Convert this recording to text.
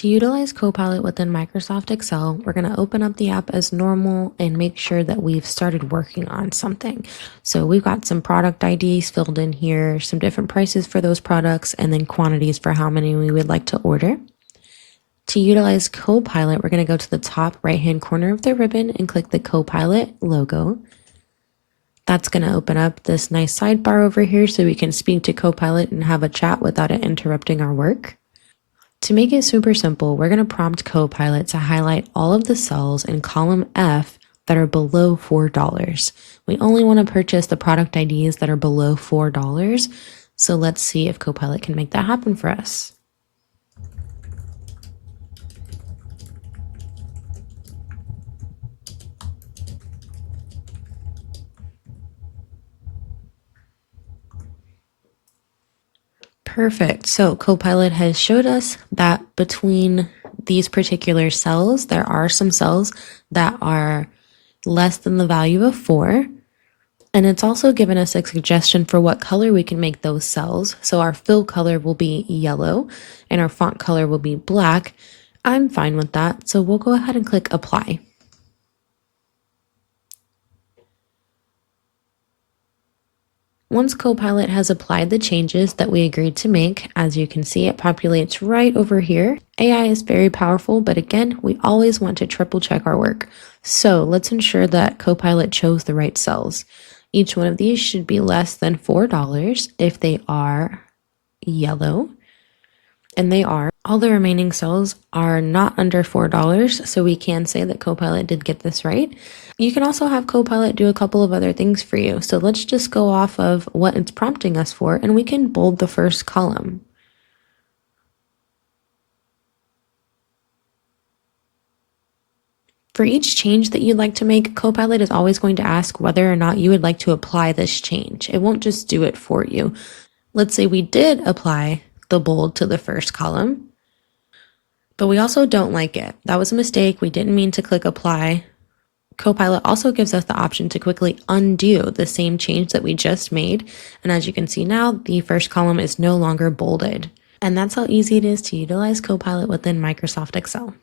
To utilize Copilot within Microsoft Excel, we're going to open up the app as normal and make sure that we've started working on something. So we've got some product IDs filled in here, some different prices for those products, and then quantities for how many we would like to order. To utilize Copilot, we're going to go to the top right-hand corner of the ribbon and click the Copilot logo. That's going to open up this nice sidebar over here so we can speak to Copilot and have a chat without it interrupting our work. To make it super simple, we're going to prompt Copilot to highlight all of the cells in column F that are below $4. We only want to purchase the product IDs that are below $4. So let's see if Copilot can make that happen for us. Perfect. So Copilot has showed us that between these particular cells, there are some cells that are less than the value of 4. And it's also given us a suggestion for what color we can make those cells. So our fill color will be yellow and our font color will be black. I'm fine with that. So we'll go ahead and click apply. Once Copilot has applied the changes that we agreed to make, as you can see, it populates right over here. AI is very powerful, but again, we always want to triple check our work. So let's ensure that Copilot chose the right cells. Each one of these should be less than $4 if they are yellow, and they are. All the remaining cells are not under $4, so we can say that Copilot did get this right. You can also have Copilot do a couple of other things for you. So let's just go off of what it's prompting us for, and we can bold the first column. For each change that you'd like to make, Copilot is always going to ask whether or not you would like to apply this change. It won't just do it for you. Let's say we did apply the bold to the first column, but we also don't like it. That was a mistake. We didn't mean to click apply. Copilot also gives us the option to quickly undo the same change that we just made. And as you can see now, the first column is no longer bolded. And that's how easy it is to utilize Copilot within Microsoft Excel.